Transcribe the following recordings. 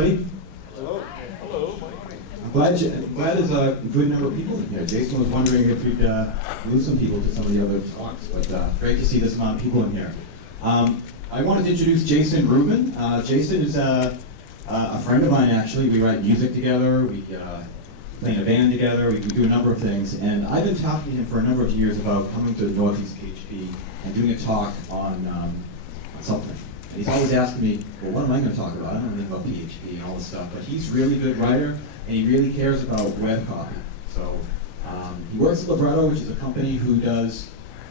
Hello. I'm glad there's a good number of people in here. Jason was wondering if we'd lose some people to some of the other talks, but great to see this amount of people in here. I wanted to introduce Jason Rubin. Jason is a friend of mine, actually. We write music together, we play in a band together, we do a number of things, and I've been talking to him for a number of years about coming to the Northeast PHP and doing a talk on something. And he's always asking me, well, what am I going to talk about? I don't know anything about PHP and all this stuff, but he's a really good writer, and he really cares about web copy. So he works at Libretto, which is a company who does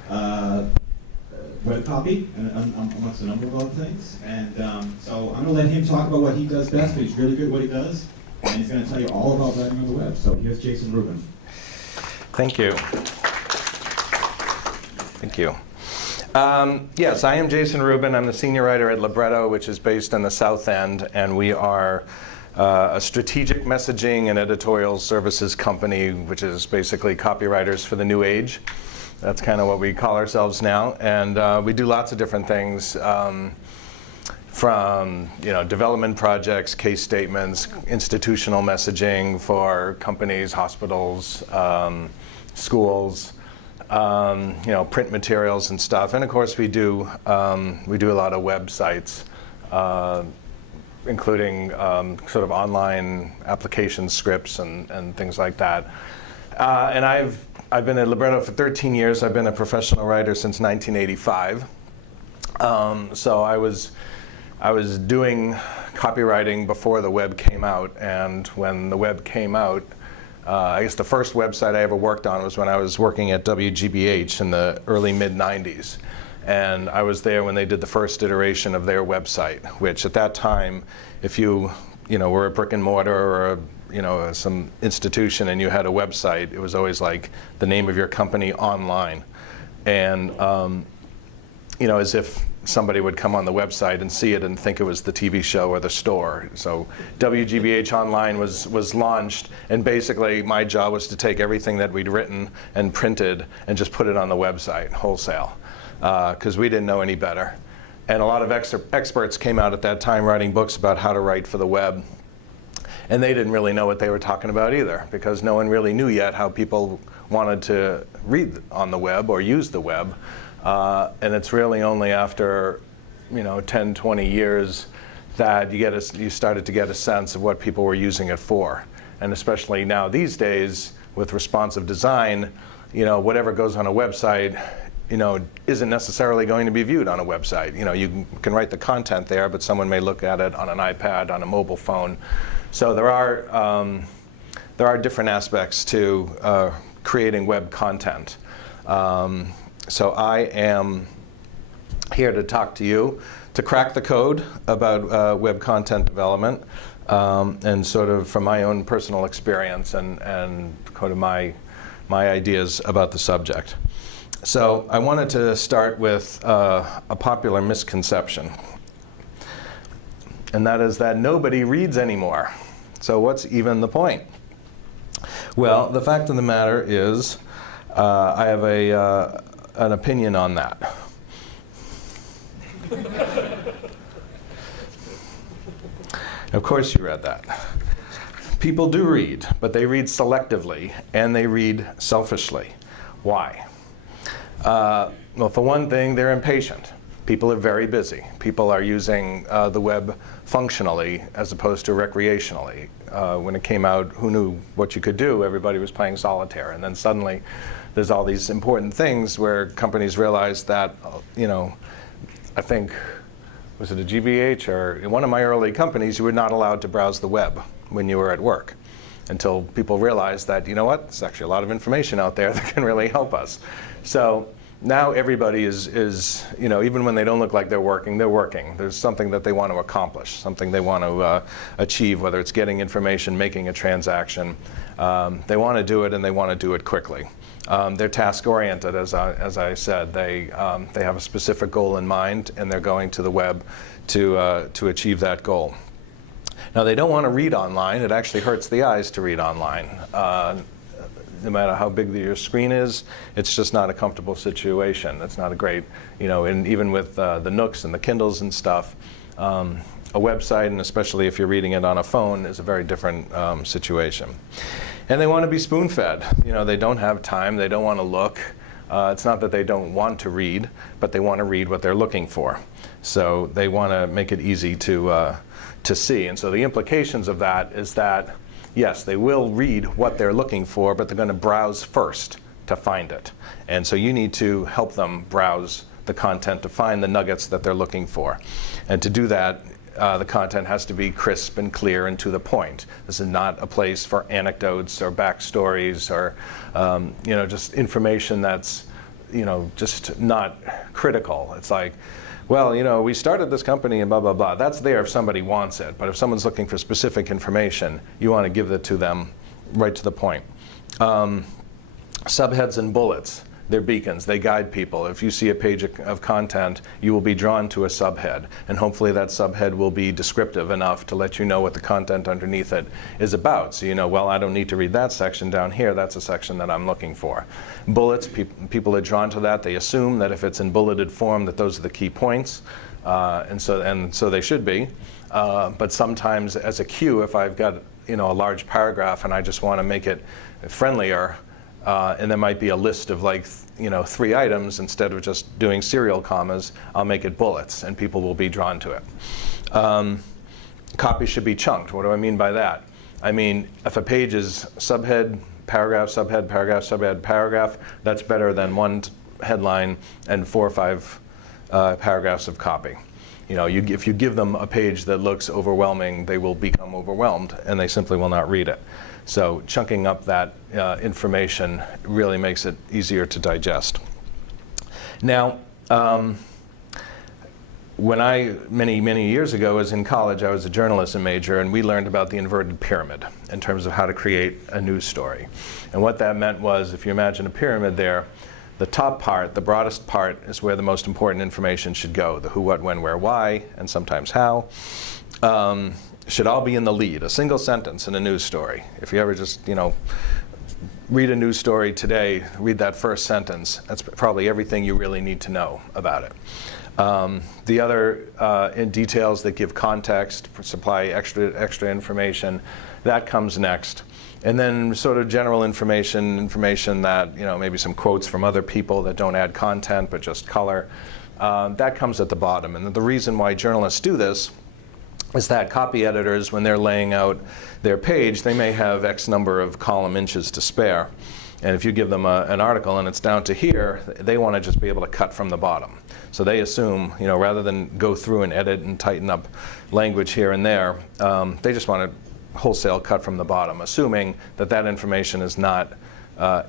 web copy, amongst a number of other things. And so I'm going to let him talk about what he does best, but he's really good at what he does, and he's going to tell you all about writing on the web. So here's Jason Rubin. Thank you. Thank you. Yes, I am Jason Rubin. I'm the senior writer at Libretto, which is based in the South End, and we are a strategic messaging and editorial services company, which is basically copywriters for the new age. That's kind of what we call ourselves now, and we do lots of different things, from development projects, case statements, institutional messaging for companies, hospitals, schools. Print materials and stuff, and of course we do a lot of websites, including sort of online application scripts and things like that. And I've been at Libretto for 13 years. I've been a professional writer since 1985. So I was doing copywriting before the web came out, and when the web came out, I guess the first website I ever worked on was when I was working at WGBH in the early mid-90s. And I was there when they did the first iteration of their website, which at that time, if you were a brick and mortar or some institution and you had a website, it was always like the name of your company online. And as if somebody would come on the website and see it and think it was the TV show or the store. So WGBH Online was launched, and basically my job was to take everything that we'd written and printed and just put it on the website wholesale, because we didn't know any better. And a lot of experts came out at that time writing books about how to write for the web, and they didn't really know what they were talking about either, because no one really knew yet how people wanted to read on the web or use the web. And it's really only after 10, 20 years that you started to get a sense of what people were using it for. And especially now these days with responsive design, whatever goes on a website isn't necessarily going to be viewed on a website. You can write the content there, but someone may look at it on an iPad, on a mobile phone. So there are different aspects to creating web content. So I am here to talk to you, to crack the code about web content development, and sort of from my own personal experience and kind of my ideas about the subject. So I wanted to start with a popular misconception, and that is that nobody reads anymore. So what's even the point? Well, the fact of the matter is I have an opinion on that. Of course you read that. People do read, but they read selectively and they read selfishly. Why? Well, for one thing, they're impatient. People are very busy. People are using the web functionally as opposed to recreationally. When it came out, who knew what you could do? Everybody was playing solitaire, and then suddenly there's all these important things where companies realized that, I think, was it a GBH or in one of my early companies, you were not allowed to browse the web when you were at work, until people realized that, there's actually a lot of information out there that can really help us. So now everybody is even when they don't look like they're working, they're working. There's something that they want to accomplish, something they want to achieve, whether it's getting information, making a transaction. They want to do it, and they want to do it quickly. They're task-oriented, as I said. They have a specific goal in mind, and they're going to the web to achieve that goal. Now, they don't want to read online. It actually hurts the eyes to read online. No matter how big your screen is, it's just not a comfortable situation. It's not a great, and even with the Nooks and the Kindles and stuff, A website, and especially if you're reading it on a phone, is a very different situation. And they want to be spoon-fed. You know, they don't have time, they don't want to look. It's not that they don't want to read, but they want to read what they're looking for. So they want to make it easy to see. And so the implications of that is that, yes, they will read what they're looking for, but they're going to browse first to find it. And so you need to help them browse the content to find the nuggets that they're looking for. And to do that, the content has to be crisp and clear and to the point. This is not a place for anecdotes or backstories or you know, just information that's, you know, just not critical. It's like, well, you know, we started this company and blah, blah, blah. That's there if somebody wants it. But if someone's looking for specific information, you want to give it to them right to the point. Subheads and bullets. They're beacons, they guide people. If you see a page of content, you will be drawn to a subhead, and hopefully that subhead will be descriptive enough to let you know what the content underneath it is about. So you know, well, I don't need to read that section down here, that's a section that I'm looking for. Bullets, people are drawn to that. They assume that if it's in bulleted form that those are the key points, and so they should be. But sometimes as a cue, if I've got, you know, a large paragraph and I just want to make it friendlier, and there might be a list of like, you know, 3 items. Instead of just doing serial commas, I'll make it bullets, and people will be drawn to it. Copy should be chunked. What do I mean by that? I mean, if a page is subhead, paragraph, subhead, paragraph, subhead, paragraph, that's better than one headline and 4 or 5 paragraphs of copy. You know, if you give them a page that looks overwhelming, they will become overwhelmed, and they simply will not read it. So chunking up that information really makes it easier to digest. Now, when many years ago was in college, I was a journalism major, and we learned about the inverted pyramid in terms of how to create a news story. And what that meant was, if you imagine a pyramid there, the top part, the broadest part, is where the most important information should go. The who, what, when, where, why, and sometimes how. Should all be in the lead, a single sentence in a news story. If you ever just, you know, read a news story today, read that first sentence, that's probably everything you really need to know about it. The other in details that give context, supply extra information, that comes next. And then sort of general information that, you know, maybe some quotes from other people that don't add content but just color, that comes at the bottom. And the reason why journalists do this is that copy editors, when they're laying out their page, they may have X number of column inches to spare. And if you give them an article and it's down to here, they want to just be able to cut from the bottom. So they assume, you know, rather than go through and edit and tighten up language here and there, they just want to wholesale cut from the bottom, assuming that that information is not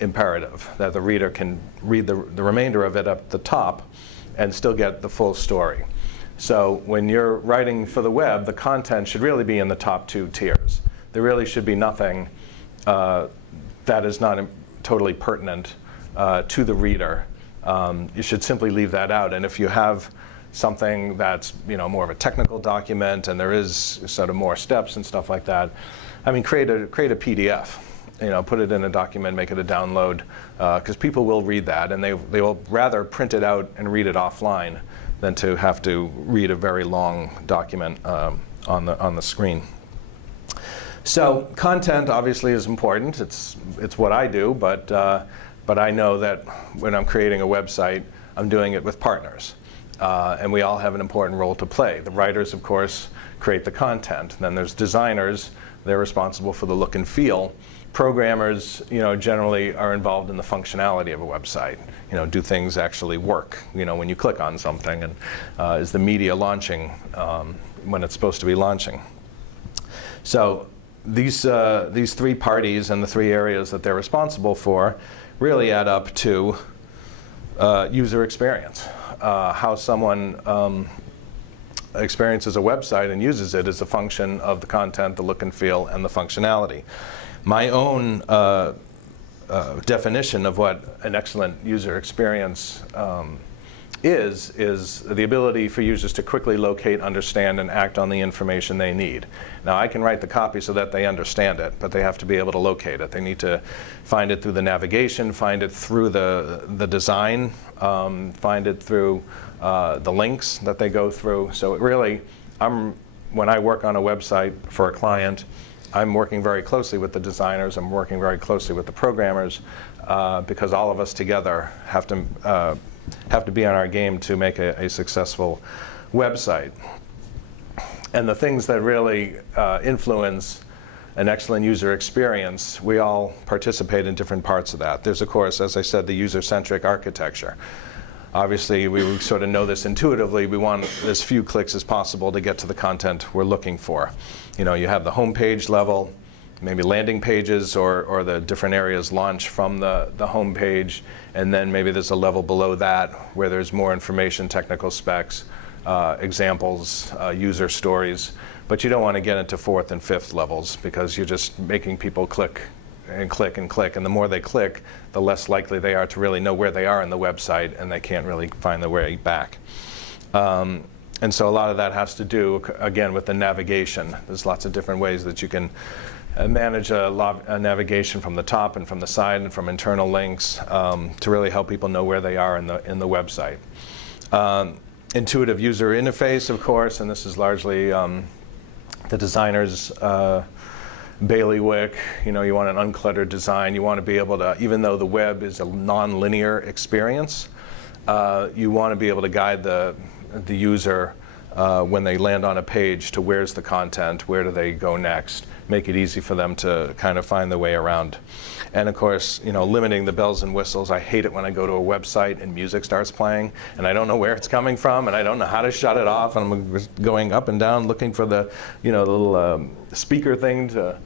imperative, that the reader can read the remainder of it up the top and still get the full story. So when you're writing for the web, the content should really be in the top 2 tiers. There really should be nothing that is not totally pertinent to the reader. You should simply leave that out. And if you have something that's, you know, more of a technical document and there is sort of more steps and stuff like that, I mean, create a PDF. You know, put it in a document, make it a download, because people will read that, and they will rather print it out and read it offline than to have to read a very long document on the screen. So content obviously is important. It's what I do, but I know that when I'm creating a website, I'm doing it with partners, and we all have an important role to play. The writers, of course, create the content. Then there's designers. They're responsible for the look and feel. Programmers, you know, generally are involved in the functionality of a website. You know, do things actually work? You know, when you click on something, and is the media launching when it's supposed to be launching? So these 3 parties and the 3 areas that they're responsible for really add up to user experience. How someone experiences a website and uses it is a function of the content, the look and feel, and the functionality. My own definition of what an excellent user experience is the ability for users to quickly locate, understand, and act on the information they need. Now, I can write the copy so that they understand it, but they have to be able to locate it. They need to find it through the navigation, find it through the design, find it through the links that they go through. So it really, I'm when I work on a website for a client, I'm working very closely with the designers, I'm working very closely with the programmers, because all of us together have to be on our game to make a successful website. And the things that really influence an excellent user experience, we all participate in different parts of that. There's, of course, as I said, the user-centric architecture. Obviously, we sort of know this intuitively. We want as few clicks as possible to get to the content we're looking for. You know, you have the home page level, maybe landing pages or the different areas launch from the home page, and then maybe there's a level below that where there's more information, technical specs, examples, user stories. But you don't want to get into 4th and 5th levels because you're just making people click and click and click, and the more they click, the less likely they are to really know where they are in the website, and they can't really find their way back. And so a lot of that has to do, again, with the navigation. There's lots of different ways that you can manage a navigation from the top and from the side and from internal links to really help people know where they are in the website. Intuitive user interface, of course, and this is largely the designer's bailiwick. You know, you want an uncluttered design. You want to be able to, even though the web is a non-linear experience, you want to be able to guide the user when they land on a page to where's the content, where do they go next, make it easy for them to kind of find their way around. And of course, you know, limiting the bells and whistles. I hate it when I go to a website and music starts playing and I don't know where it's coming from and I don't know how to shut it off, and I'm going up and down looking for the, you know, the little speaker thing to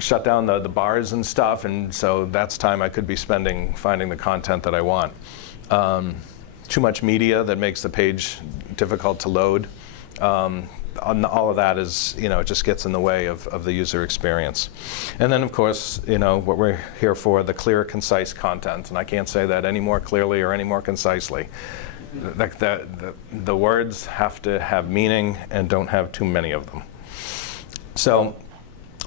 shut down the bars and stuff, and so that's time I could be spending finding the content that I want. Too much media that makes the page difficult to load. All of that is, you know, it just gets in the way of the user experience. And then, of course, you know, what we're here for, the clear, concise content. And I can't say that any more clearly or any more concisely. The words have to have meaning and don't have too many of them. So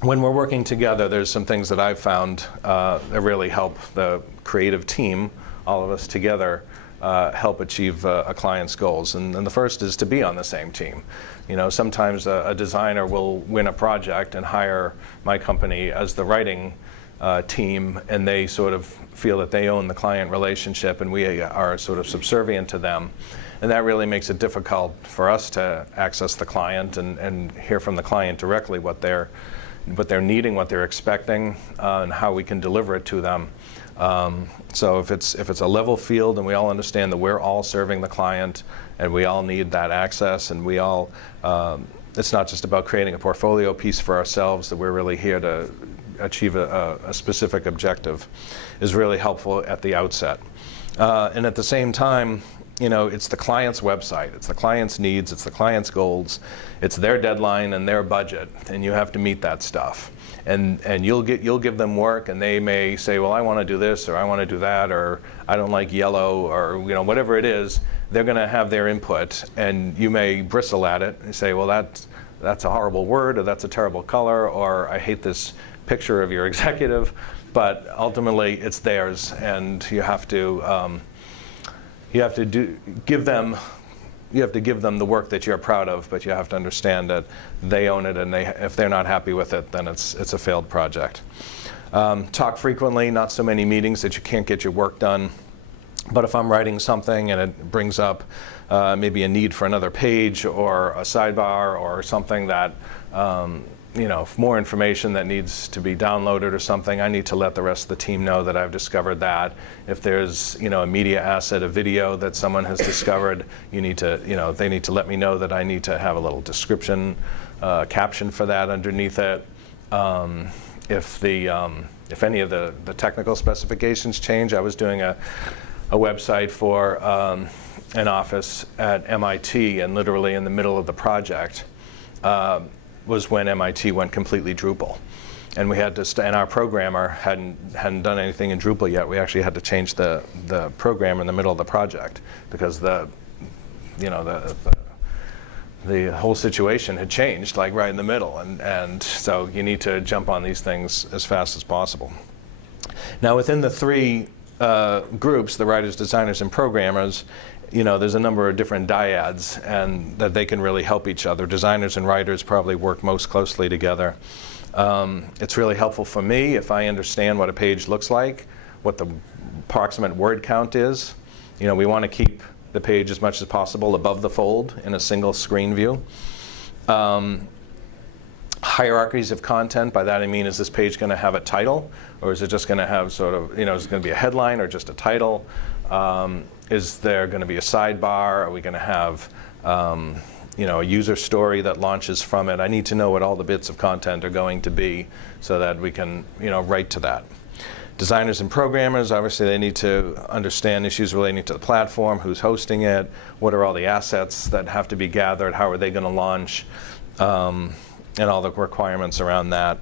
when we're working together, there's some things that I've found that really help the creative team, all of us together, help achieve a client's goals. And the first is to be on the same team. You know, sometimes a designer will win a project and hire my company as the writing team, and they sort of feel that they own the client relationship and we are sort of subservient to them. And that really makes it difficult for us to access the client and hear from the client directly what they're needing, what they're expecting, and how we can deliver it to them. So if it's a level field and we all understand that we're all serving the client and we all need that access, and we all, it's not just about creating a portfolio piece for ourselves, that we're really here to achieve a specific objective, is really helpful at the outset. And at the same time, you know, it's the client's website, it's the client's needs, it's the client's goals, it's their deadline and their budget, and you have to meet that stuff. And you'll give them work, and they may say, well, I want to do this, or I want to do that, or I don't like yellow, or you know, whatever it is. They're going to have their input, and you may bristle at it and say, well, that's a horrible word, or that's a terrible color, or I hate this picture of your executive. But ultimately, it's theirs, and you have to give them the work that you're proud of, but you have to understand that they own it, and if they're not happy with it, then it's a failed project. Talk frequently, not so many meetings that you can't get your work done. But if I'm writing something and it brings up maybe a need for another page or a sidebar or something that you know, more information that needs to be downloaded or something, I need to let the rest of the team know that I've discovered that. If there's, you know, a media asset, a video that someone has discovered, they need to let me know that I need to have a little description, caption for that underneath it. If any of the technical specifications change, I was doing a website for an office at MIT, and literally in the middle of the project, was when MIT went completely Drupal, and we had to. And our programmer hadn't done anything in Drupal yet. We actually had to change the program in the middle of the project because the whole situation had changed, like right in the middle, and so you need to jump on these things as fast as possible. Now, within the three groups, the writers, designers, and programmers, there's a number of different dyads, and that they can really help each other. Designers and writers probably work most closely together. It's really helpful for me if I understand what a page looks like, what the approximate word count is. We want to keep the page as much as possible above the fold in a single screen view. Hierarchies of content, by that I mean, is this page going to have a title, or is it just going to have sort of, is it going to be a headline or just a title? Is there going to be a sidebar? Are we going to have a user story that launches from it? I need to know what all the bits of content are going to be so that we can write to that. Designers and programmers, obviously they need to understand issues relating to the platform, who's hosting it, what are all the assets that have to be gathered, how are they going to launch, and all the requirements around that.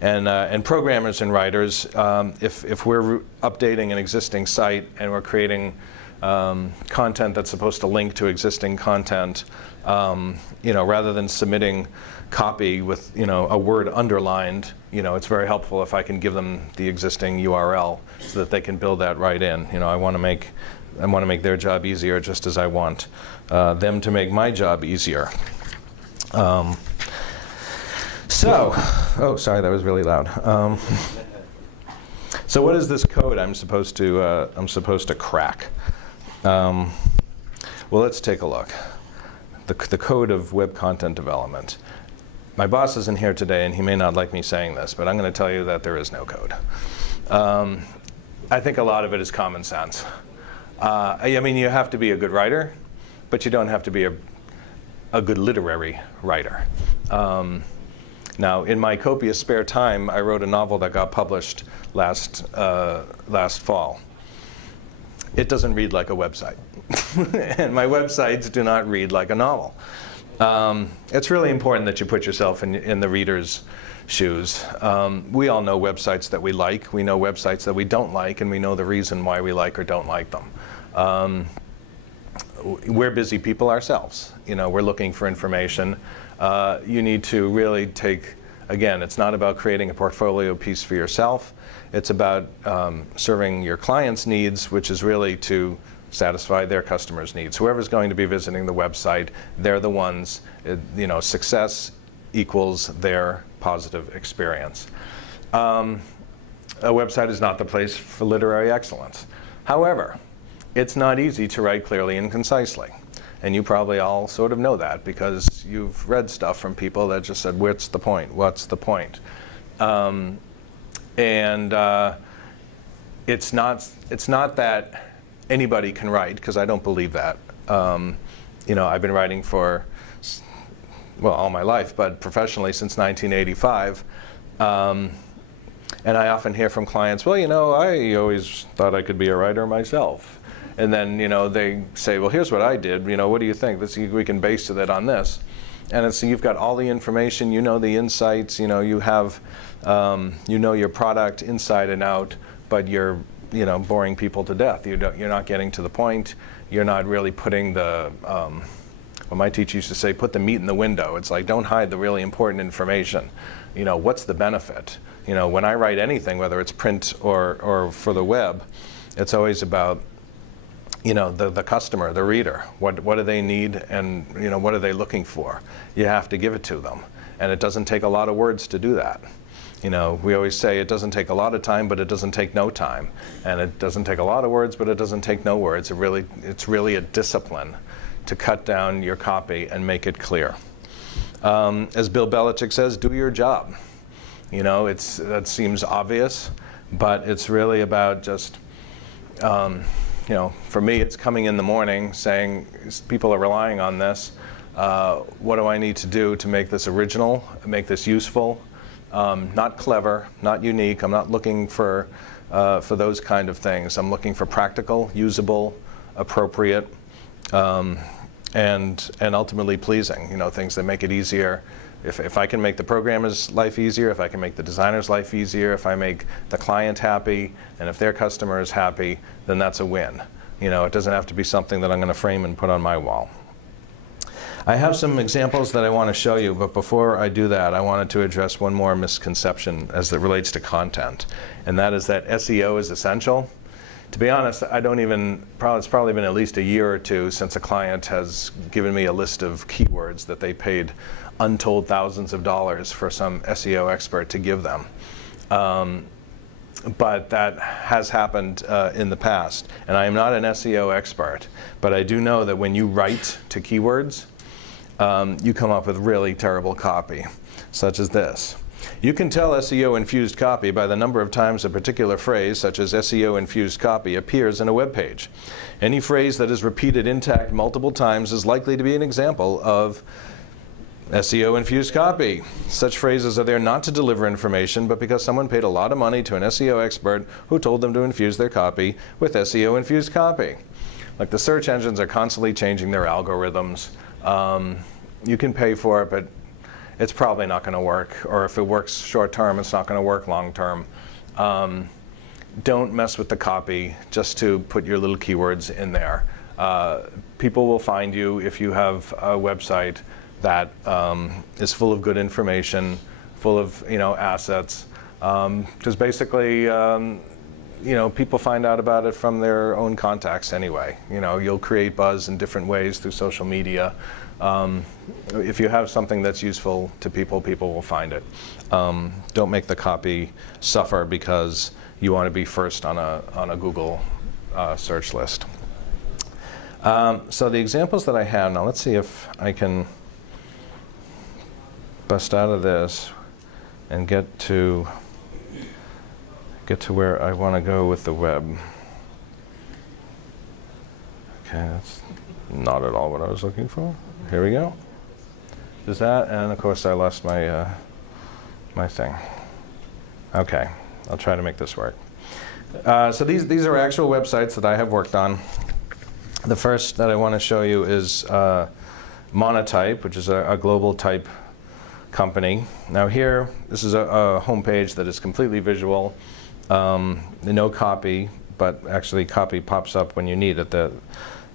And programmers and writers, if we're updating an existing site and we're creating content that's supposed to link to existing content, rather than submitting copy with a word underlined, it's very helpful if I can give them the existing URL so that they can build that right in. I want to make their job easier, just as I want them to make my job easier. Oh, sorry, that was really loud. So what is this code I'm supposed to crack? Well, let's take a look. The code of web content development. My boss isn't here today, and he may not like me saying this, but I'm going to tell you that there is no code. I think a lot of it is common sense. You have to be a good writer, but you don't have to be a good literary writer. Now, in my copious spare time, I wrote a novel that got published last fall. It doesn't read like a website. And my websites do not read like a novel. It's really important that you put yourself in the reader's shoes. We all know websites that we like. We know websites that we don't like, and we know the reason why we like or don't like them. We're busy people ourselves. We're looking for information. You need to really again, it's not about creating a portfolio piece for yourself. It's about serving your clients' needs, which is really to satisfy their customers' needs. Whoever's going to be visiting the website, they're the ones, success equals their positive experience. A website is not the place for literary excellence. However, it's not easy to write clearly and concisely. And you probably all sort of know that because you've read stuff from people that just said, what's the point? What's the point? It's not that anybody can write, because I don't believe that. I've been writing for, all my life, but professionally since 1985. And I often hear from clients, I always thought I could be a writer myself. And then, they say, well, here's what I did. What do you think? We can base it on this. And you've got all the information, the insights, you have, your product inside and out, but you're, boring people to death. You're not getting to the point. You're not really putting what my teacher used to say, put the meat in the window. It's like, don't hide the really important information. What's the benefit? When I write anything, whether it's print or for the web, it's always about the customer, the reader. What do they need, and what are they looking for? You have to give it to them, and it doesn't take a lot of words to do that. We always say it doesn't take a lot of time, but it doesn't take no time, and it doesn't take a lot of words, but it doesn't take no words. It's really a discipline to cut down your copy and make it clear. As Bill Belichick says, do your job. That seems obvious, but it's really about just. For me, it's coming in the morning saying, people are relying on this. What do I need to do to make this original, make this useful, not clever, not unique? I'm not looking for those kind of things. I'm looking for practical, usable, appropriate, and ultimately pleasing. Things that make it easier. If I can make the programmer's life easier, if I can make the designer's life easier, if I make the client happy, and if their customer is happy, then that's a win. It doesn't have to be something that I'm going to frame and put on my wall. I have some examples that I want to show you, but before I do that, I wanted to address one more misconception as it relates to content, and that is that SEO is essential. To be honest, it's probably been at least a year or two since a client has given me a list of keywords that they paid untold thousands of dollars for some SEO expert to give them. But that has happened in the past. And I am not an SEO expert, but I do know that when you write to keywords, you come up with really terrible copy, such as this. You can tell SEO-infused copy by the number of times a particular phrase, such as SEO-infused copy, appears in a web page. Any phrase that is repeated intact multiple times is likely to be an example of SEO-infused copy. Such phrases are there not to deliver information, but because someone paid a lot of money to an SEO expert who told them to infuse their copy with SEO-infused copy. Like, the search engines are constantly changing their algorithms. You can pay for it, but it's probably not going to work. Or if it works short term, it's not going to work long term. Don't mess with the copy just to put your little keywords in there. People will find you if you have a website that is full of good information, full of assets. Because basically, people find out about it from their own contacts anyway. You'll create buzz in different ways through social media. If you have something that's useful to people, people will find it. Don't make the copy suffer because you want to be first on a Google search list. So the examples that I have now, let's see if I can bust out of this and get to where I want to go with the web. Okay, that's not at all what I was looking for. Here we go. There's that, and of course I lost my my thing. Okay, I'll try to make this work. So these are actual websites that I have worked on. The first that I want to show you is Monotype, which is a global type company. Now here, this is a homepage that is completely visual, no copy, but actually copy pops up when you need it.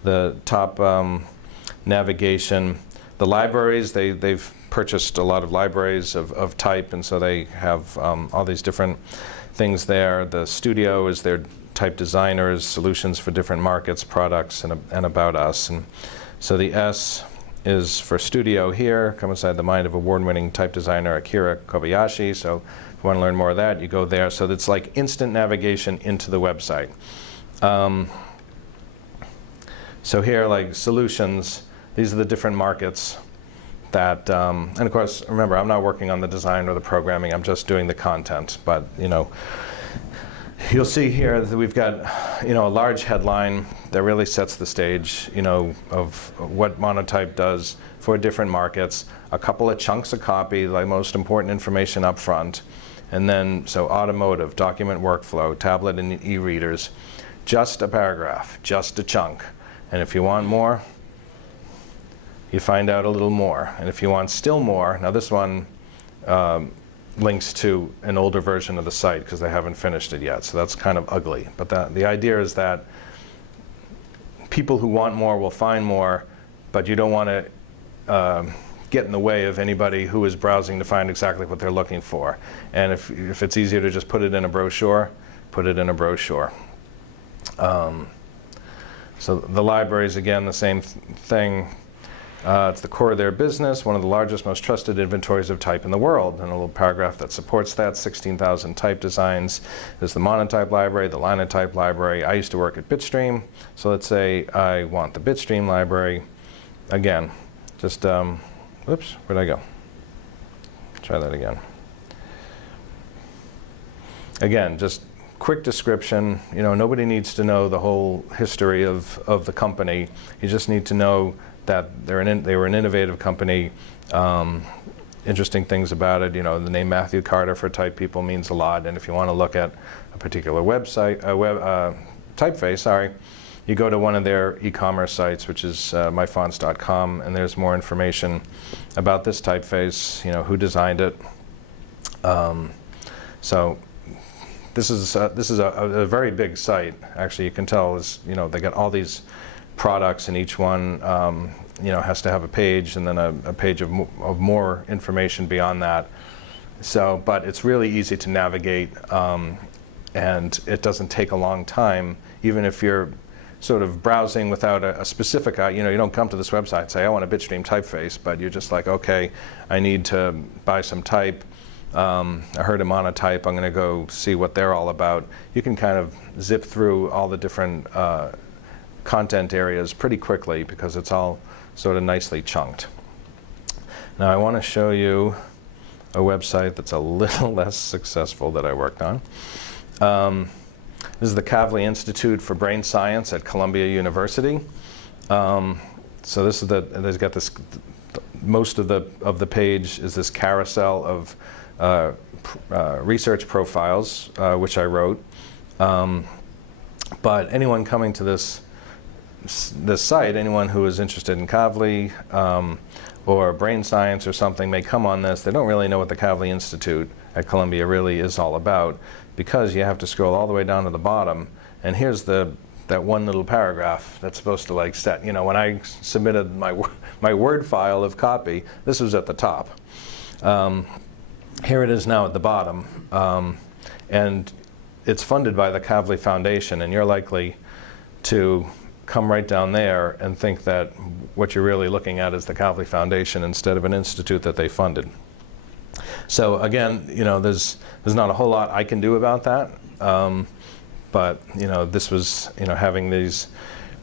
The top navigation, the libraries, they've purchased a lot of libraries of type, and so they have all these different things there. The studio is their type designers, solutions for different markets, products, and about us. And so the S is for studio here, come inside the mind of award-winning type designer Akira Kobayashi. So if you want to learn more of that, you go there. So it's like instant navigation into the website. So here, like solutions, these are the different markets that, and of course, remember, I'm not working on the design or the programming, I'm just doing the content. But, you'll see here that we've got, a large headline that really sets the stage, of what Monotype does for different markets, a couple of chunks of copy, like most important information up front, and then, so automotive, document workflow, tablet and e-readers, just a paragraph, just a chunk. And if you want more, you find out a little more. And if you want still more, now this one links to an older version of the site because they haven't finished it yet, so that's kind of ugly. But the idea is that people who want more will find more, but you don't want to get in the way of anybody who is browsing to find exactly what they're looking for. And if it's easier to just put it in a brochure, put it in a brochure. So the libraries, again, the same thing. It's the core of their business, one of the largest, most trusted inventories of type in the world. And a little paragraph that supports that, 16,000 type designs. There's the Monotype library, the Linotype library. I used to work at Bitstream, so let's say I want the Bitstream library. Again, just, whoops, where'd I go? Try that again. Again, just quick description. Nobody needs to know the whole history of the company. You just need to know that they were an innovative company. Interesting things about it, the name Matthew Carter for type people means a lot. And if you want to look at a particular website, typeface, you go to one of their e-commerce sites, which is myfonts.com, and there's more information about this typeface, who designed it. So this is a very big site. Actually, you can tell they got all these products, and each one has to have a page, and then a page of more information beyond that. So, but it's really easy to navigate, and it doesn't take a long time, even if you're sort of browsing without a specific, you don't come to this website and say, I want a bitstream typeface, but you're just like, okay, I need to buy some type. I heard a monotype, I'm going to go see what they're all about. You can kind of zip through all the different content areas pretty quickly because it's all sort of nicely chunked. Now I want to show you a website that's a little less successful that I worked on. This is the Kavli Institute for Brain Science at Columbia University. So this is they've got this, most of the page is this carousel of research profiles, which I wrote. But anyone coming to this site, anyone who is interested in Kavli or brain science or something may come on this. They don't really know what the Kavli Institute at Columbia really is all about, because you have to scroll all the way down to the bottom, and here's that one little paragraph that's supposed to like set. When I submitted my Word file of copy, this was at the top. Here it is now at the bottom, and it's funded by the Kavli Foundation, and you're likely to come right down there and think that what you're really looking at is the Kavli Foundation instead of an institute that they funded. So again, there's not a whole lot I can do about that, but this was, having these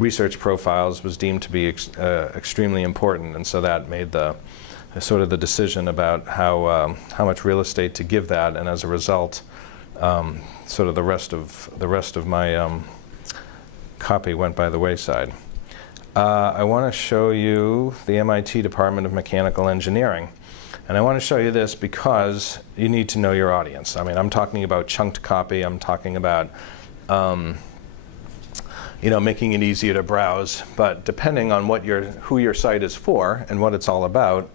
research profiles was deemed to be extremely important, and so that made the sort of the decision about how much real estate to give that, and as a result, sort of the rest of my copy went by the wayside. I want to show you the MIT Department of Mechanical Engineering. And I want to show you this because you need to know your audience. I mean, I'm talking about chunked copy. I'm talking about making it easier to browse. But depending on who your site is for and what it's all about,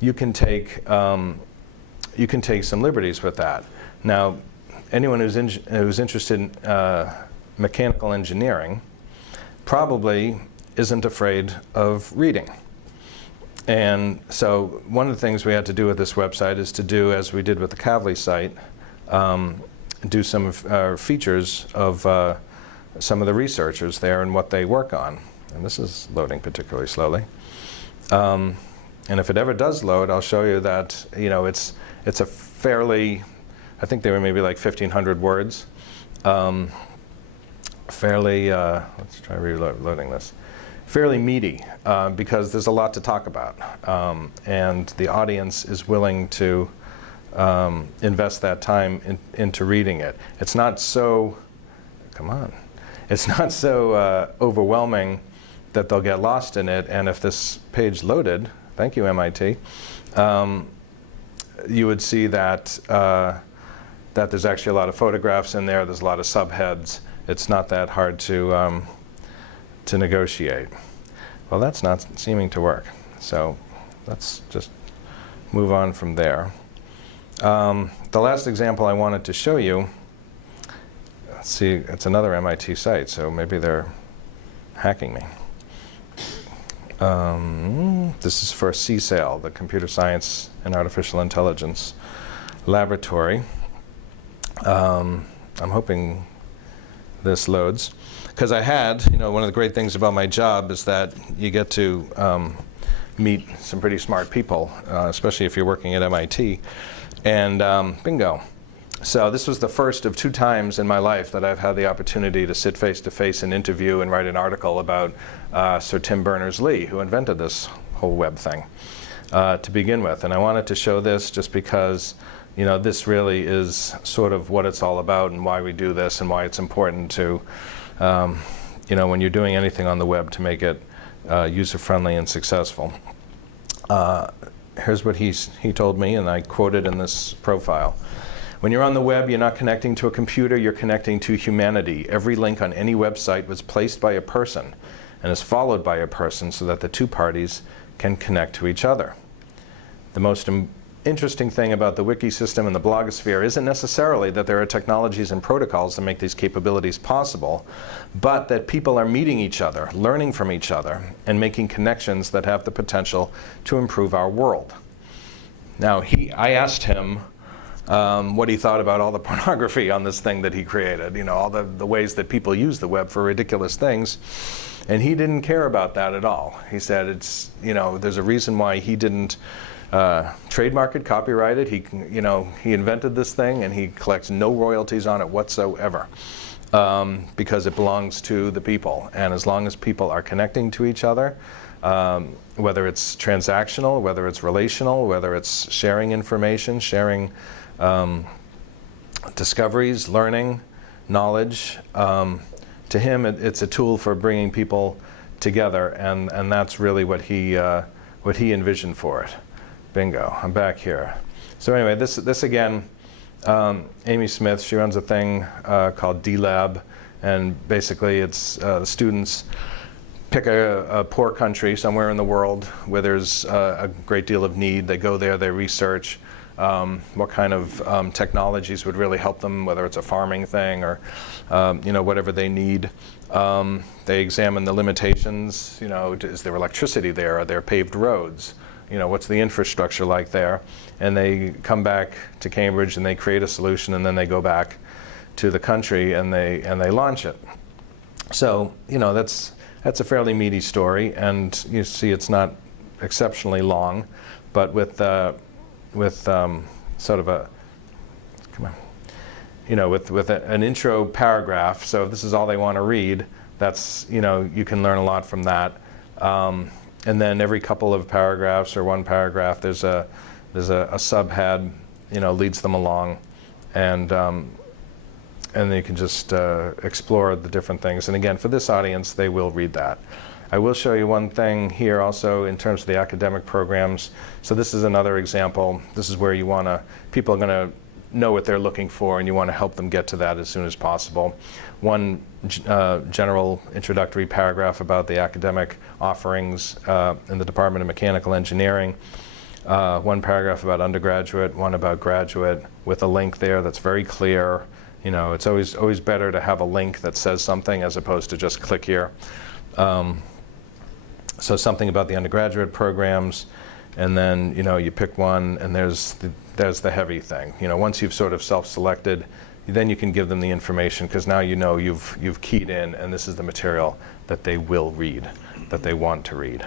you can take some liberties with that. Now, anyone who's interested in mechanical engineering probably isn't afraid of reading. And so one of the things we had to do with this website is to do, as we did with the Kavli site, do some features of some of the researchers there and what they work on. And this is loading particularly slowly. And if it ever does load, I'll show you that it's a fairly, I think they were maybe like 1,500 words. Fairly, let's try reloading this. Fairly meaty, because there's a lot to talk about, and the audience is willing to invest that time into reading it. It's not so, it's not so overwhelming that they'll get lost in it, and if this page loaded, thank you MIT, you would see that that there's actually a lot of photographs in there, there's a lot of subheads. It's not that hard to negotiate. Well, that's not seeming to work. So let's just move on from there. The last example I wanted to show you, let's see, it's another MIT site, so maybe they're hacking me. This is for CSAIL, the Computer Science and Artificial Intelligence Laboratory. I'm hoping this loads. Because I had, one of the great things about my job is that you get to meet some pretty smart people, especially if you're working at MIT. And bingo. So this was the first of 2 times in my life that I've had the opportunity to sit face-to-face and interview and write an article about Sir Tim Berners-Lee, who invented this whole web thing to begin with. And I wanted to show this just because this really is sort of what it's all about and why we do this and why it's important to when you're doing anything on the web to make it user-friendly and successful. Here's what he told me, and I quoted in this profile. When you're on the web, you're not connecting to a computer, you're connecting to humanity. Every link on any website was placed by a person and is followed by a person so that the 2 parties can connect to each other. The most interesting thing about the wiki system and the blogosphere isn't necessarily that there are technologies and protocols that make these capabilities possible, but that people are meeting each other, learning from each other, and making connections that have the potential to improve our world. Now, I asked him, what he thought about all the pornography on this thing that he created, all the ways that people use the web for ridiculous things. And he didn't care about that at all. He said there's a reason why he didn't trademark it, copyright it. He invented this thing and he collects no royalties on it whatsoever. Because it belongs to the people. And as long as people are connecting to each other, whether it's transactional, whether it's relational, whether it's sharing information, sharing discoveries, learning, knowledge, to him it's a tool for bringing people together, and that's really what he envisioned for it. Bingo, I'm back here. So anyway, this again, Amy Smith, she runs a thing called D-Lab, and basically it's the students pick a poor country somewhere in the world where there's a great deal of need. They go there, they research what kind of technologies would really help them, whether it's a farming thing or whatever they need. They examine the limitations. Is there electricity there? Are there paved roads? What's the infrastructure like there? And they come back to Cambridge and they create a solution, and then they go back to the country and they launch it. So that's a fairly meaty story, and you see it's not exceptionally long, but with sort of an intro paragraph. So if this is all they want to read, that's you can learn a lot from that. And then every couple of paragraphs or one paragraph, there's a subhead, leads them along, and you can just explore the different things. And again, for this audience, they will read that. I will show you one thing here also in terms of the academic programs. So this is another example. This is where people are going to know what they're looking for, and you want to help them get to that as soon as possible. One general introductory paragraph about the academic offerings in the Department of Mechanical Engineering. One paragraph about undergraduate, one about graduate, with a link there that's very clear. It's always better to have a link that says something as opposed to just click here. So something about the undergraduate programs, and then you pick one, and there's the heavy thing. Once you've sort of self-selected, then you can give them the information, because now you've keyed in, and this is the material that they will read, that they want to read.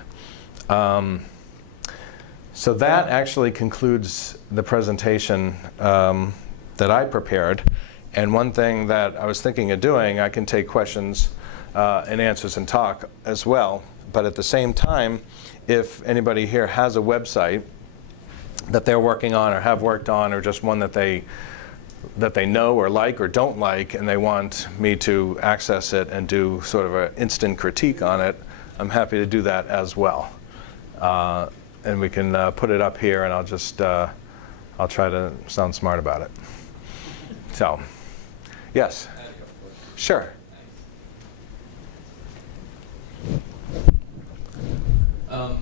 So that actually concludes the presentation that I prepared. And one thing that I was thinking of doing, I can take questions and answers and talk as well. But at the same time, if anybody here has a website that they're working on or have worked on, or just one that they know or like or don't like, and they want me to access it and do sort of an instant critique on it, I'm happy to do that as well. And we can put it up here, and I'll try to sound smart about it. So, yes? Sure. My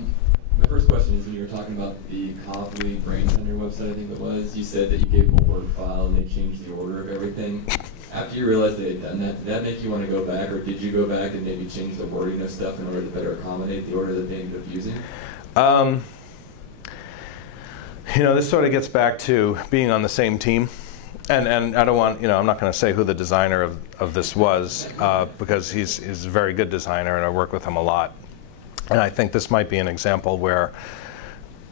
first question is, when you were talking about the Copley Brain Center website, I think it was, you said that you gave them a Word file and they changed the order of everything. After you realized they had done that, did that make you want to go back, or did you go back and maybe change the wording of stuff in order to better accommodate the order that they ended up using? This sort of gets back to being on the same team. And I don't want, I'm not going to say who the designer of this was, because he's a very good designer, and I work with him a lot. And I think this might be an example where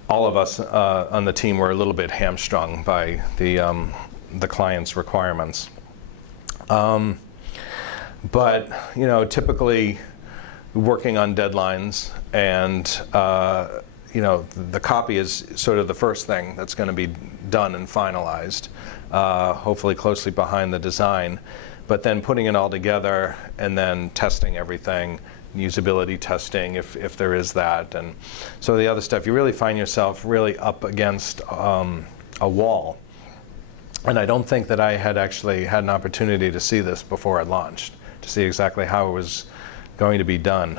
all of us on the team were a little bit hamstrung by the client's requirements. But typically working on deadlines, and the copy is sort of the first thing that's going to be done and finalized, hopefully closely behind the design. But then putting it all together and then testing everything, usability testing if there is that, and so the other stuff, you really find yourself really up against a wall. And I don't think that I had actually had an opportunity to see this before it launched, to see exactly how it was going to be done.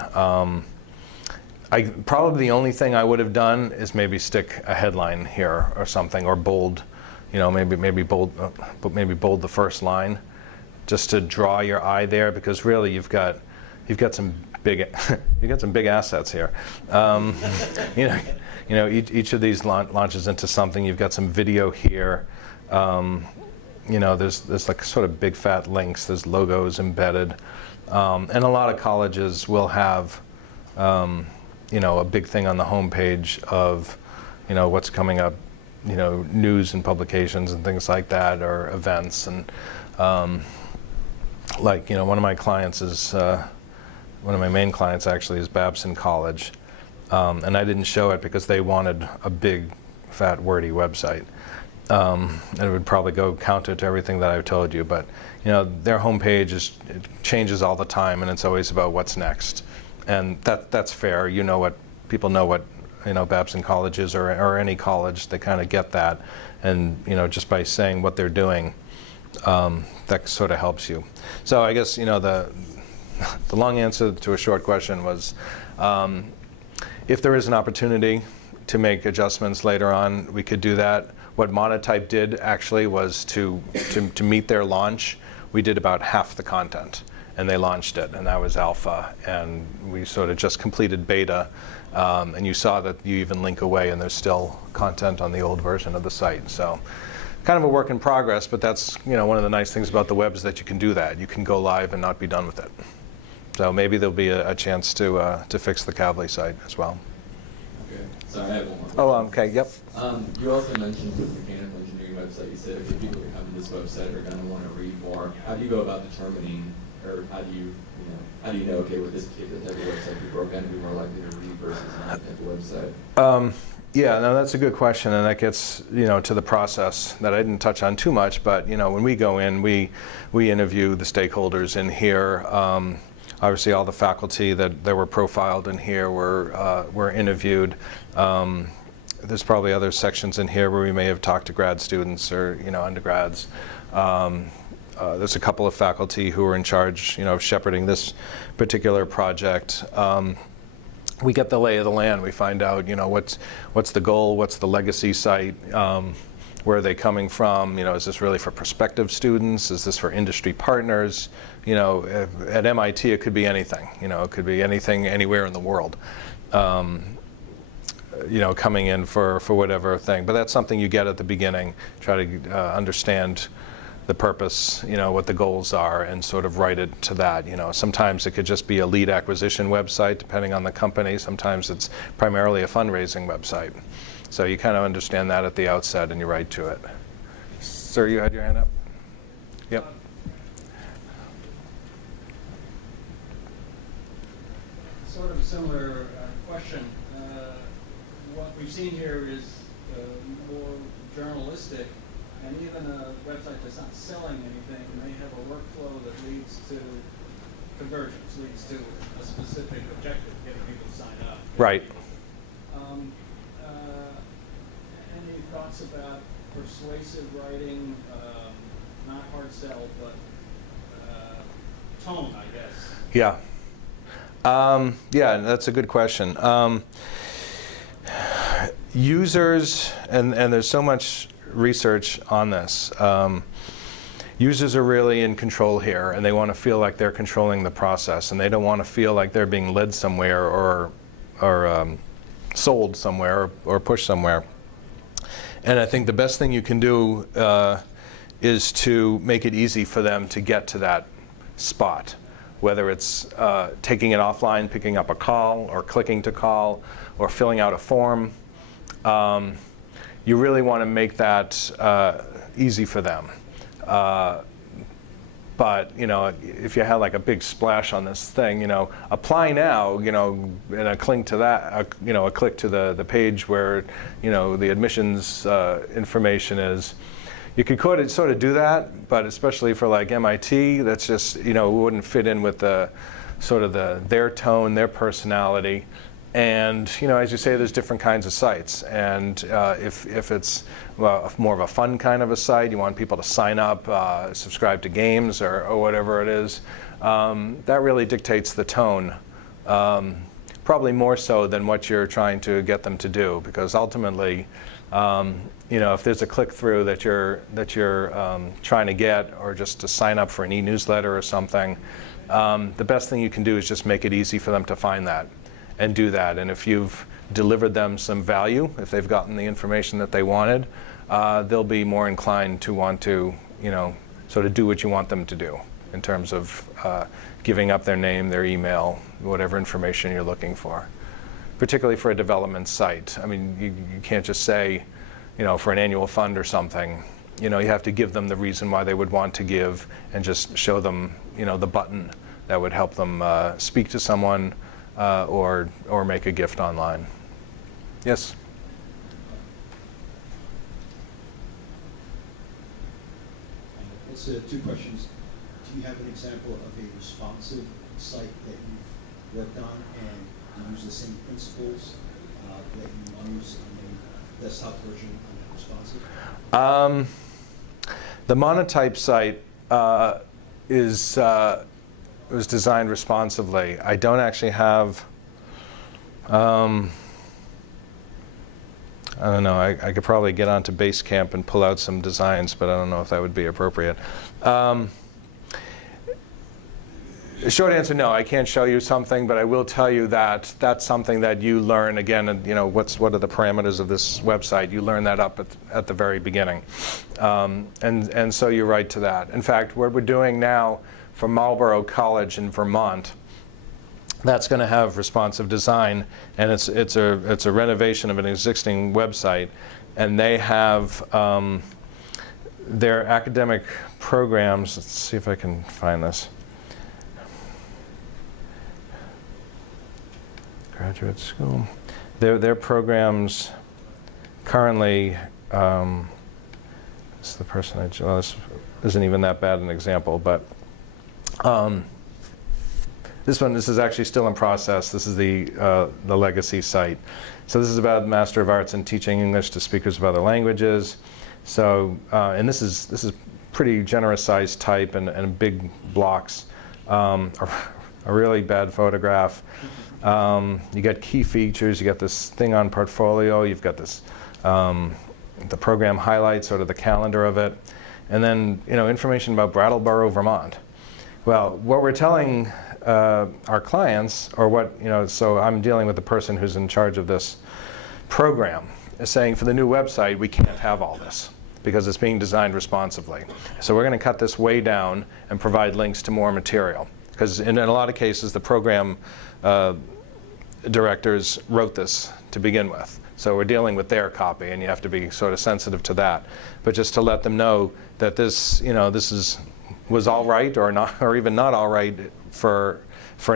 Probably the only thing I would have done is maybe stick a headline here or something, or bold, maybe bold the first line, just to draw your eye there, because really you've got some big assets here. Each of these launches into something. You've got some video here. You know, there's like sort of big fat links, there's logos embedded, and a lot of colleges will have, you know, a big thing on the homepage of, you know, what's coming up, you know, news and publications and things like that, or events. And like, you know, one of my clients is, one of my main clients actually is Babson College, and I didn't show it because they wanted a big fat wordy website. And it would probably go counter to everything that I've told you, but you know, their homepage it changes all the time, and it's always about what's next, and that's fair. You know, what people know, what, you know, Babson College is, or any college, they kind of get that, and you know, just by saying what they're doing, that sort of helps you. So I guess, you know, the long answer to a short question was, if there is an opportunity to make adjustments later on, we could do that. What Monotype did actually was to meet their launch, we did about half the content, and they launched it, and that was alpha, and we sort of just completed beta, and you saw that you even link away and there's still content on the old version of the site. So kind of a work in progress, but that's, you know, one of the nice things about the web is that you can do that. You can go live and not be done with it. So maybe there'll be a chance to fix the Kavli site as well. Okay. Sorry, I have one more question. Oh, okay, yep. You also mentioned with the mechanical engineering website, you said, okay, people that come to this website are going to want to read more. How do you go about determining, or how do you know, okay, with this particular type of website, people are going to be more likely to read versus another type of website? Yeah, no, that's a good question, and that gets, you know, to the process that I didn't touch on too much. But you know, when we go in, we interview the stakeholders in here. Obviously, all the faculty that were profiled in here were interviewed. There's probably other sections in here where we may have talked to grad students or, you know, undergrads. There's a couple of faculty who are in charge, you know, of shepherding this particular project. We get the lay of the land. We find out, you know, what's the goal, what's the legacy site, where are they coming from? You know, is this really for prospective students? Is this for industry partners? You know, at MIT it could be anything. You know, it could be anything anywhere in the world. You know, coming in for whatever thing. But that's something you get at the beginning. Try to understand the purpose, you know, what the goals are, and sort of write it to that. You know, sometimes it could just be a lead acquisition website, depending on the company. Sometimes it's primarily a fundraising website. So you kind of understand that at the outset, and you write to it. Sir, you had your hand up? Yep. Sort of a similar question. What we've seen here is more journalistic, and even a website that's not selling anything may have a workflow that leads to conversions, leads to a specific objective, getting people to sign up. Right. Any thoughts about persuasive writing, not hard sell, but tone, I guess? Yeah. Yeah, that's a good question. Users, and there's so much research on this, users are really in control here, and they want to feel like they're controlling the process, and they don't want to feel like they're being led somewhere or sold somewhere or pushed somewhere. And I think the best thing you can do is to make it easy for them to get to that spot, whether it's taking it offline, picking up a call, or clicking to call, or filling out a form. You really want to make that easy for them. But you know, if you had like a big splash on this thing, you know, apply now, you know, and a click to that, you know, a click to the page where, you know, the admissions information is. You could sort of do that, but especially for like MIT, that's just, you know, wouldn't fit in with the sort of their tone, their personality. And you know, as you say, there's different kinds of sites, and if it's more of a fun kind of a site, you want people to sign up, subscribe to games or whatever it is, that really dictates the tone, probably more so than what you're trying to get them to do, because ultimately, you know, if there's a click-through that you're trying to get, or just to sign up for an e-newsletter or something, the best thing you can do is just make it easy for them to find that and do that. And if you've delivered them some value, if they've gotten the information that they wanted, they'll be more inclined to want to, sort of do what you want them to do in terms of giving up their name, their email, whatever information you're looking for, particularly for a development site. I mean, you can't just say, for an annual fund or something, you have to give them the reason why they would want to give and just show them, the button that would help them speak to someone or make a gift online. Yes? It's 2 questions. Do you have an example of a responsive site that you've worked on and you use the same principles that you use on the desktop version on the responsive? The Monotype site was designed responsively. I don't actually have. I don't know. I could probably get onto Basecamp and pull out some designs, but I don't know if that would be appropriate. Short answer, no. I can't show you something, but I will tell you that that's something that you learn again. And what are the parameters of this website? You learn that up at the very beginning, and so you're right to that. In fact, what we're doing now for Marlborough College in Vermont, that's going to have responsive design, and it's a renovation of an existing website, and they have their academic programs. Let's see if I can find this. Graduate school. Their programs currently. This is the person this isn't even that bad an example, but. This is actually still in process. This is the legacy site. So this is about Master of Arts in Teaching English to Speakers of Other Languages. So and this is pretty generous sized type and big blocks. A really bad photograph. You got key features. You got this thing on portfolio. You've got this the program highlights, sort of the calendar of it, and then information about Brattleboro, Vermont. Well, what we're telling our clients, or what, so I'm dealing with the person who's in charge of this program, is saying for the new website, we can't have all this because it's being designed responsively. So we're going to cut this way down and provide links to more material. Because in a lot of cases, the program directors wrote this to begin with. So we're dealing with their copy, and you have to be sort of sensitive to that. But just to let them know that this, was all right or not, or even not all right for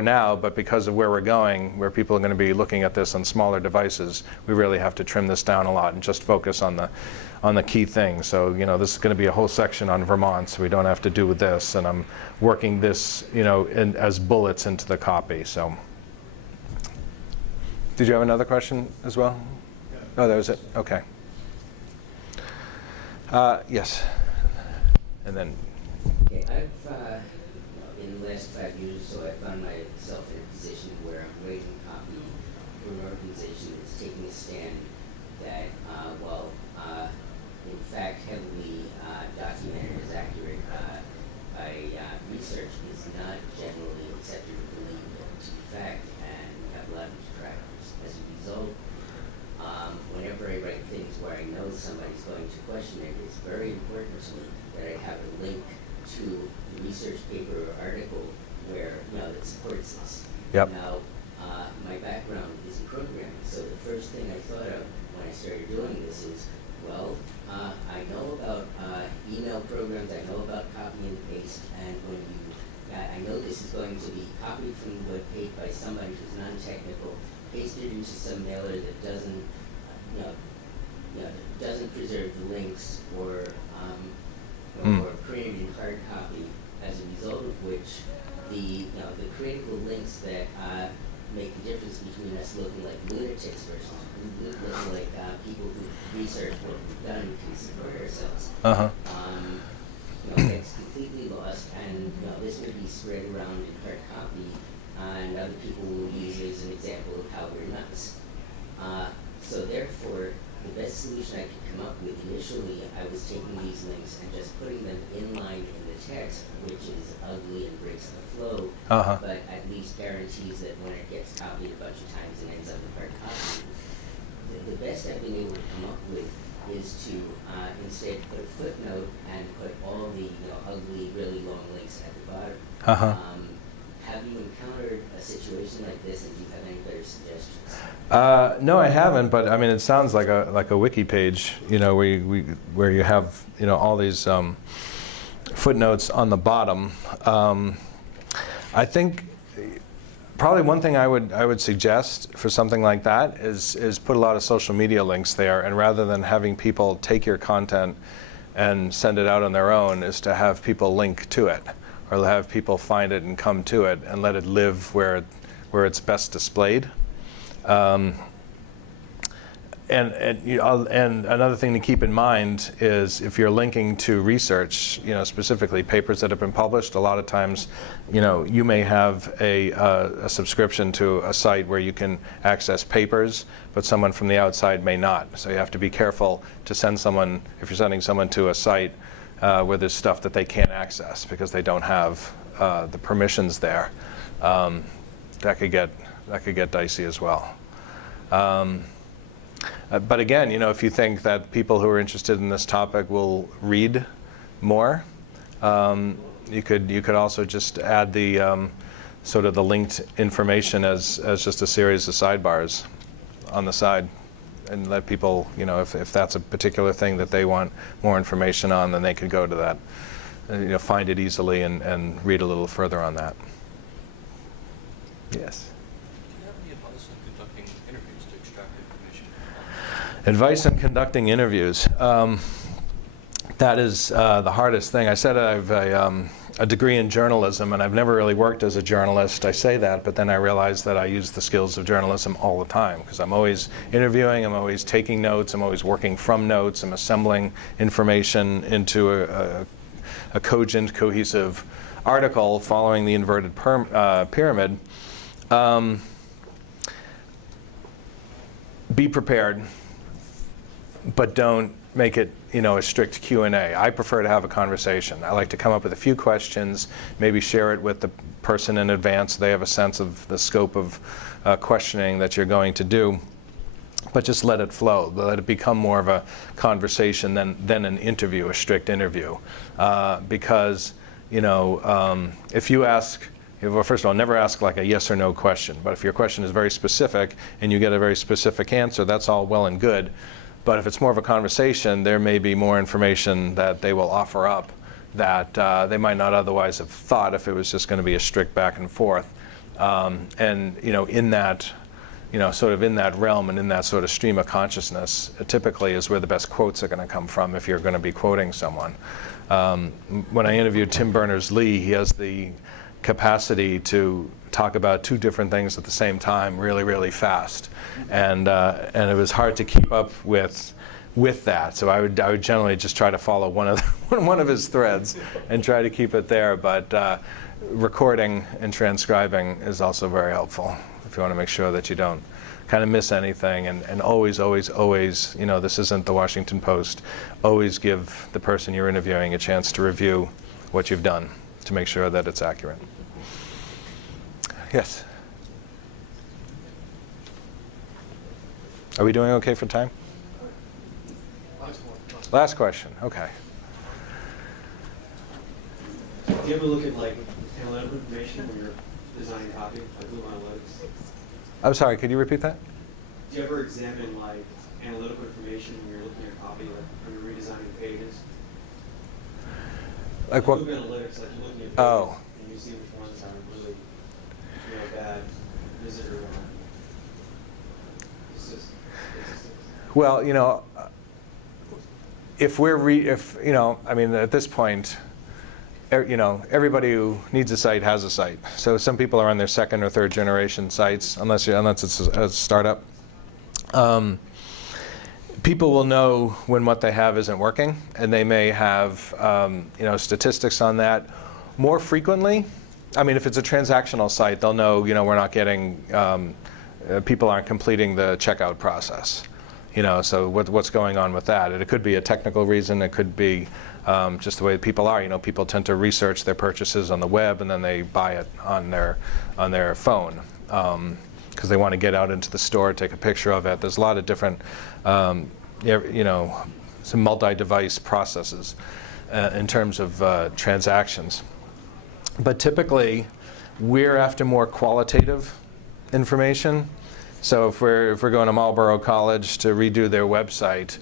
now, but because of where we're going, where people are going to be looking at this on smaller devices, we really have to trim this down a lot and just focus on the key things. So this is going to be a whole section on Vermont, so we don't have to do with this. And I'm working this as bullets into the copy. So, did you have another question as well? Yeah. Oh, that was it. Okay. Yes, and then. Okay, I've, in the last 5 years or so, I found myself in a position where I'm writing copy for an organization that's taking a stand that, in fact, heavily documented as accurate by research, is not generally accepted or believed to be fact, and we have a lot of detractors. As a result, whenever I write things where I know somebody's going to question it, it's very important to me that I have a link to the research paper or article where that supports this. Yep. Now, my background is in programming, so the first thing I thought of when I started doing this is, I know about email programs, I know about copy and paste, and I know this is going to be copied from the web page by somebody who's non-technical, pasted into some mailer that doesn't, doesn't preserve the links or printed in hard copy, as a result of which the critical links that make the difference between us looking like lunatics versus looking like people who research what we've done can support ourselves. Gets completely lost, and this would be spread around in hard copy, and other people will use it as an example of how we're nuts. So therefore, the best solution I could come up with initially, I was taking these links and just putting them in line in the text, which is ugly and breaks the flow, but at least guarantees that when it gets copied a bunch of times and ends up in hard copy, the best I've been able to come up with is to instead put a footnote and put all the ugly, really long links at the bottom. Uh-huh. Have you encountered a situation like this, and do you have any better suggestions? No, I haven't, but I mean, it sounds like a wiki page, where you have all these footnotes on the bottom. I think probably one thing I would suggest for something like that is put a lot of social media links there, and rather than having people take your content and send it out on their own, is to have people link to it, or have people find it and come to it and let it live where it's best displayed. And another thing to keep in mind is if you're linking to research, specifically papers that have been published, a lot of times, you may have a subscription to a site where you can access papers, but someone from the outside may not. So you have to be careful to send someone, if you're sending someone to a site where there's stuff that they can't access because they don't have the permissions there. That could get dicey as well. But again, if you think that people who are interested in this topic will read more, you could also just add the sort of the linked information as just a series of sidebars on the side, and let people, if that's a particular thing that they want more information on, then they could go to that, find it easily and read a little further on that. Yes. Advice on conducting interviews. That is the hardest thing. I said I have a degree in journalism, and I've never really worked as a journalist. I say that, but then I realize that I use the skills of journalism all the time, because I'm always interviewing, I'm always taking notes, I'm always working from notes, I'm assembling information into a cogent, cohesive article following the inverted pyramid. Be prepared, but don't make it, a strict Q&A. I prefer to have a conversation. I like to come up with a few questions, maybe share it with the person in advance so they have a sense of the scope of questioning that you're going to do. But just let it flow. Let it become more of a conversation than an interview, a strict interview. Because, if you ask, well, first of all, never ask like a yes or no question. But if your question is very specific and you get a very specific answer, that's all well and good. But if it's more of a conversation, there may be more information that they will offer up that they might not otherwise have thought if it was just going to be a strict back and forth. And in that, sort of in that realm and in that sort of stream of consciousness, typically is where the best quotes are going to come from if you're going to be quoting someone. When I interviewed Tim Berners-Lee, he has the capacity to talk about two different things at the same time really, really fast. And it was hard to keep up with that. So I would generally just try to follow one of his threads and try to keep it there. But recording and transcribing is also very helpful if you want to make sure that you don't kind of miss anything. And always, this isn't the Washington Post, always give the person you're interviewing a chance to review what you've done to make sure that it's accurate. Yes? Are we doing okay for time? Last question, okay. Do you ever look at analytical information when you're designing copy, like Google Analytics? I'm sorry, could you repeat that? Do you ever examine analytical information when you're looking at copy, when you're redesigning pages? Like what? Google Analytics, you're looking at pages and you see which ones are really bad, visitor Well, at this point, everybody who needs a site has a site. So some people are on their second or third generation sites, unless it's a startup. People will know when what they have isn't working, and they may have statistics on that. More frequently, if it's a transactional site, they'll know we're not getting people aren't completing the checkout process. So what's going on with that? It could be a technical reason. It could be just the way people are. People tend to research their purchases on the web and then they buy it on their phone because they want to get out into the store, take a picture of it. There's a lot of different some multi-device processes in terms of transactions. But typically, we're after more qualitative information. So if we're going to Marlborough College to redo their website,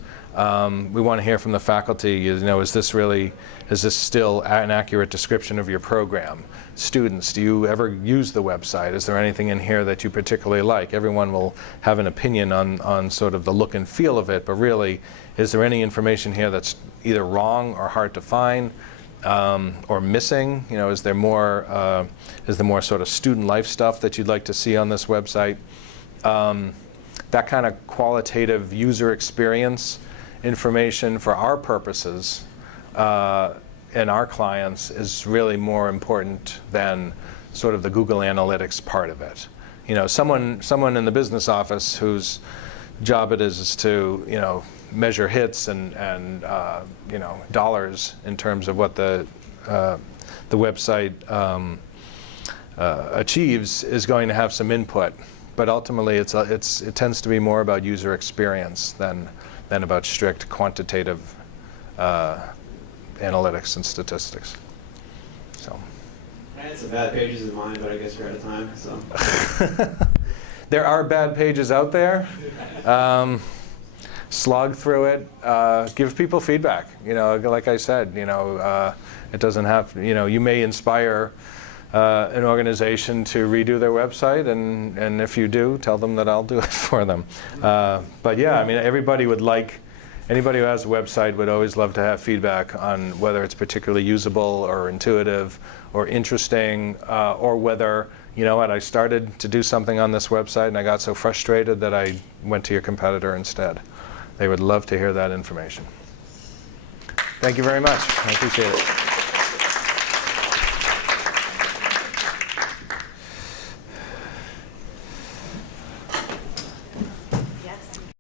we want to hear from the faculty, is this still an accurate description of your program? Students, do you ever use the website? Is there anything in here that you particularly like? Everyone will have an opinion on sort of the look and feel of it, but really, is there any information here that's either wrong or hard to find, or missing? Is there more sort of student life stuff that you'd like to see on this website? That kind of qualitative user experience information for our purposes and our clients is really more important than sort of the Google Analytics part of it. Someone in the business office whose job it is to measure hits and dollars in terms of what the website achieves is going to have some input. But ultimately, it tends to be more about user experience than about strict quantitative analytics and statistics. So. I had some bad pages in mine, but I guess we're out of time. So. There are bad pages out there. Slog through it. Give people feedback. Like I said, it doesn't have. You may inspire an organization to redo their website, and if you do, tell them that I'll do it for them. But yeah, anybody who has a website would always love to have feedback on whether it's particularly usable or intuitive or interesting, or whether, I started to do something on this website and I got so frustrated that I went to your competitor instead. They would love to hear that information. Thank you very much. I appreciate it.